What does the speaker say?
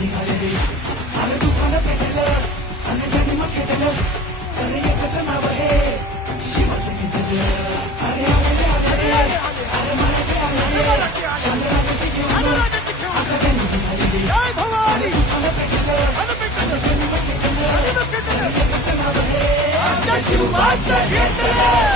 निघाले रे. अरे दुकानं पेटलं आणि गनिम खेटलं, अरे एकच नाव आहे शिवाचं घेतलं. अरे आले रे आले रे, अरे मराठी आले रे, शंभराजाची घेऊन आता गनिम निघाले रे. अरे दुकानं पेटलं आणि गनिम खेटलं, अरे एकच नाव आहे शिवाचं घेतलं.